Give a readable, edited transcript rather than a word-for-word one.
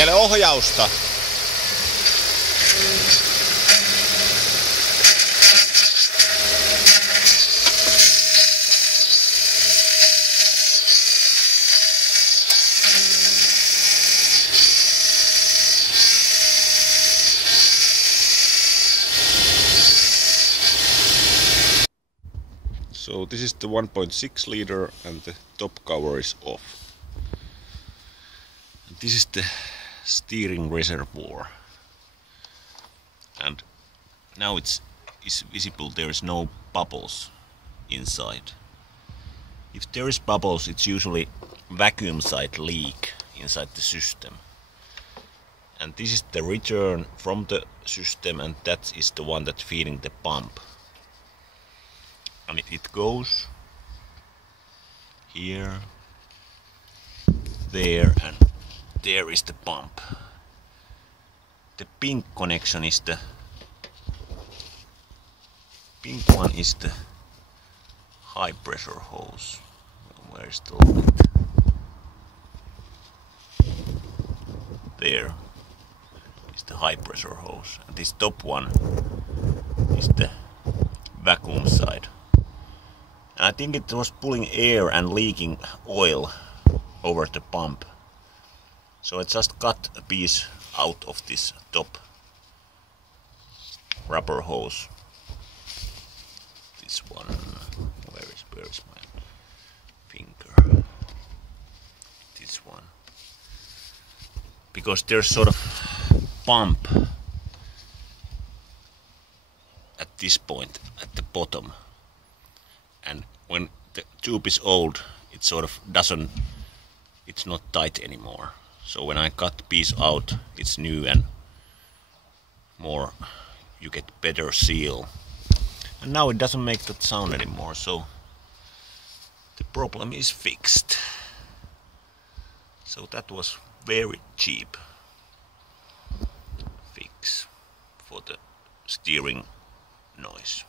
Hakele ohjausta. So this is the 1.6 liter and the top cover is off. And this is the steering reservoir. And now it's visible, there is no bubbles inside. If there is bubbles, it's usually vacuum side leak inside the system. And this is the return from the system, and that is the one that's feeding the pump. And it goes here, there, and there is the pump. The pink connection is the pink one is the high pressure hose. Where is the light? There is the high pressure hose, and this top one is the vacuum side. And I think it was pulling air and leaking oil over the pump. So I just cut a piece out of this top rubber hose. This one, where is my finger? This one. Because there's sort of pump at this point, at the bottom. And when the tube is old, it sort of it's not tight anymore. So when I cut the piece out, it's new and more, you get better seal. And now it doesn't make that sound anymore, so the problem is fixed. So that was very cheap fix for the steering noise.